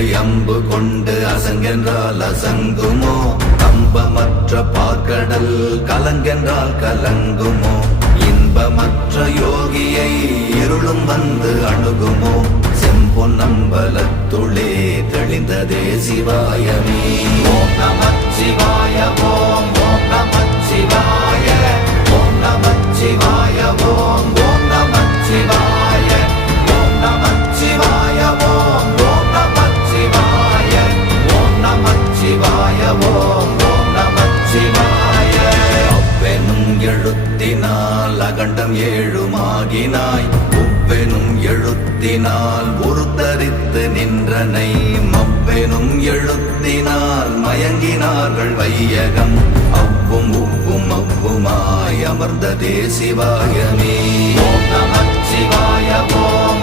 மூளை அம்பு கொண்டு அசங்கென்றால் அசங்குமோ? கம்பமற்ற பார்க்கடல் கலங்கென்றால் கலங்குமோ? இன்பமற்ற யோகியை இருளும் வந்து அணுகுமோ? செம்பொன்னம்பலத்துளே தெளிந்ததே சிவாயமே. ஓம் நமச்சிவாய ஓம் ஓம் நமச்சிவாய ஓம் நமச்சிவாய ஓம் ஓம் நமச்சிவாய ஓம் நமச்சிவாய ஓம் ஓம் நமச்சிவாய ஓம் நமச்சிவாய ஓம் ஓம் நமச்சிவாய. அவ்வெனும் எழுத்தினால் அகண்டம் ஏழுமாகினாய், உவ்வெனும் எழுத்தினால் உருத்தரித்து நின்றனை, மவ்வெனும் எழுத்தினால் மயங்கினார்கள் வையகம். அவ்வும் உவ்வும் அவ்வுமாய் அமர்ந்ததே சிவாயமே. ஓம் நமச்சிவாய ஓம்